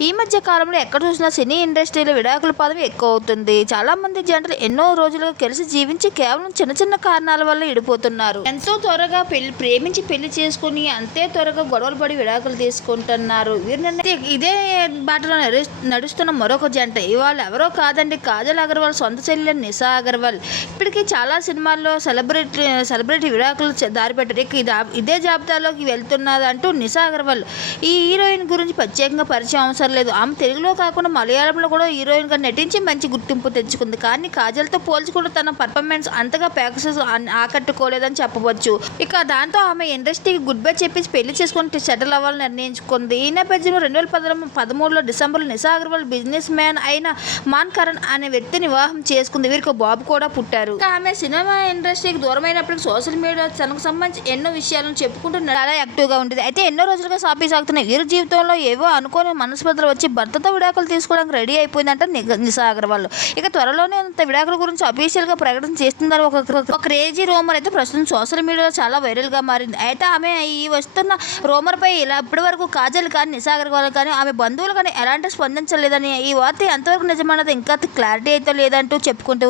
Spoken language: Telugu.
ఈ మధ్య కాలంలో ఎక్కడ చూసినా సినీ ఇండస్ట్రీలో విడాకుల పదవి ఎక్కువ అవుతుంది చాలా మంది జంటలు ఎన్నో రోజులుగా కలిసి జీవించి కేవలం చిన్న చిన్న కారణాల వల్ల విడిపోతున్నారు ఎంతో త్వరగా పెళ్ళి ప్రేమించి పెళ్ళి చేసుకుని అంతే త్వరగా గొడవలు పడి విడాకులు తీసుకుంటున్నారు. వీరిని ఇదే బాటలో నడుస్తున్న మరొక జంట. ఇవాళ ఎవరో కాదండి కాజల్ అగర్వాల్ సొంత చెల్లెలు నిశా అగర్వాల్. ఇప్పటికీ చాలా సినిమాల్లో సెలబ్రిటీ సెలబ్రిటీ విడాకులు చ- దారిపెట్టారు. ఇక ఇదే జాబితాలోకి వెళ్తున్నదంటూ నిశా అగర్వాల్. ఈ హీరోయిన్ గురించి ప్రత్యేకంగా పరిచయం అక్కర్లేదు లేదు ఆమె తెలుగులో కాకుండా మలయాళంలో కూడా హీరోయిన్గా నటించి మంచి గుర్తింపు తెచ్చుకుంది. కానీ కాజల్తో పోల్చుకుంటే తన పర్ఫార్మెన్స్ అంతగా ప్యాకేజెస్ ఆకట్టుకోలేదని చెప్పవచ్చు. ఇక దాంతో ఆమె ఇండస్ట్రీకి గుడ్ బై చెప్పేసి పెళ్ళి చేసుకుని సెటిల్ అవ్వాలని నిర్ణయించుకుంది. ఈ నేపథ్యంలో రెండు వేల పదమూడు పదమూడులో డిసెంబర్లో నిశా అగర్వాల్ బిజినెస్ మ్యాన్ అయిన మాన్ కరణ్ అనే వ్యక్తిని వివాహం చేసుకుంది. వీరికి బాబు కూడా పుట్టారు. ఇక ఆమె సినిమా ఇండస్ట్రీకి దూరమైనప్పటికీ సోషల్ మీడియా తనకు సంబంధించి ఎన్నో విషయాలను చెప్పుకుంటూ చాలా యాక్టివ్గా ఉంటుంది అయితే ఎన్నో రోజులుగా సాపి సాగుతున్న వీరి జీవితంలో ఏవో అనుకోని మనస్పర్ధలు వచ్చి భర్తతో విడాకులు తీసుకోవడానికి రెడీ అయిపోయిందంట నిగ- నిశా అగర్వాల్ ఇక త్వరలోనే అంత విడాకుల గురించి అఫీషియల్గా ప్రకటన చేస్తుందని ఒక ఒక క్రేజీ రోమర్ అయితే ప్రస్తుతం సోషల్ మీడియాలో చాలా వైరల్గా మారింది. అయితే ఆమె ఈ వస్తున్న రోమర్ పై ఇలా ఇప్పటి వరకు కాజల్ కానీ నిశా అగర్వాల్ కానీ ఆమె బంధువులు కానీ ఎలాంటి స్పందించలేదని ఈ వార్త ఎంతవరకు నిజమన్నది ఇంకా క్లారిటీ అయితే లేదంటూ చెప్పుకుంటూ